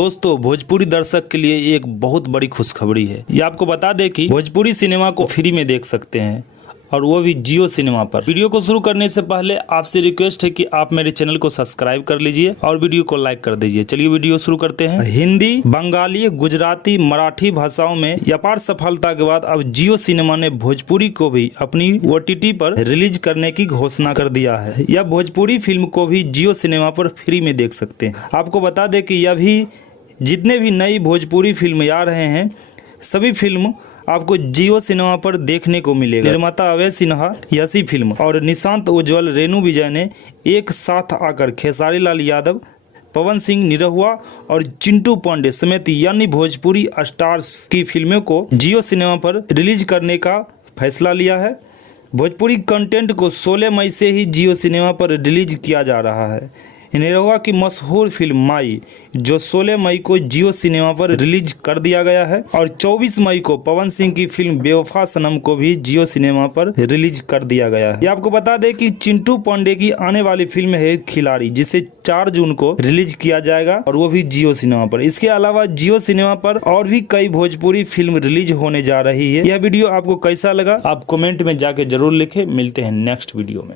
दोस्तों भोजपुरी दर्शक के लिए एक बहुत बड़ी खुशखबरी है। ये आपको बता दें कि भोजपुरी सिनेमा को फ्री में देख सकते हैं और वो भी जियो सिनेमा पर। वीडियो को शुरू करने से पहले आपसे रिक्वेस्ट है कि आप मेरे चैनल को सब्सक्राइब कर लीजिए और वीडियो को लाइक कर दीजिए। चलिए वीडियो शुरू करते हैं। हिंदी, बंगाली, गुजराती, मराठी भाषाओं में अपार सफलता के बाद अब जियो सिनेमा ने भोजपुरी को भी अपनी OTT पर रिलीज करने की घोषणा कर दिया है। यह भोजपुरी फिल्म को भी जियो सिनेमा पर फ्री में देख सकते हैं। आपको बता दें कि यह भी जितने भी नई भोजपुरी फिल्म आ रहे हैं सभी फिल्म आपको जियो सिनेमा पर देखने को मिलेगा। निर्माता अवय सिन्हा, यसी फिल्म और निशांत उज्ज्वल, रेणु विजय ने एक साथ आकर खेसारी लाल यादव, पवन सिंह निरहुआ और चिंटू पांडे समेत यानी भोजपुरी स्टार्स की फिल्मों को जियो सिनेमा पर रिलीज करने का फैसला लिया है। भोजपुरी कंटेंट को 16 मई से ही जियो सिनेमा पर रिलीज किया जा रहा है। निरहुआ की मशहूर फिल्म माई जो 16 मई को जियो सिनेमा पर रिलीज कर दिया गया है और 24 मई को पवन सिंह की फिल्म बेवफा सनम को भी जियो सिनेमा पर रिलीज कर दिया गया है। ये आपको बता दें कि चिंटू पांडे की आने वाली फिल्म है खिलाड़ी, जिसे 4 जून को रिलीज किया जाएगा और वो भी जियो सिनेमा पर। इसके अलावा जियो सिनेमा पर और भी कई भोजपुरी फिल्म रिलीज होने जा रही है। यह वीडियो आपको कैसा लगा आप कमेंट में जाके जरूर लिखें। मिलते हैं नेक्स्ट वीडियो में।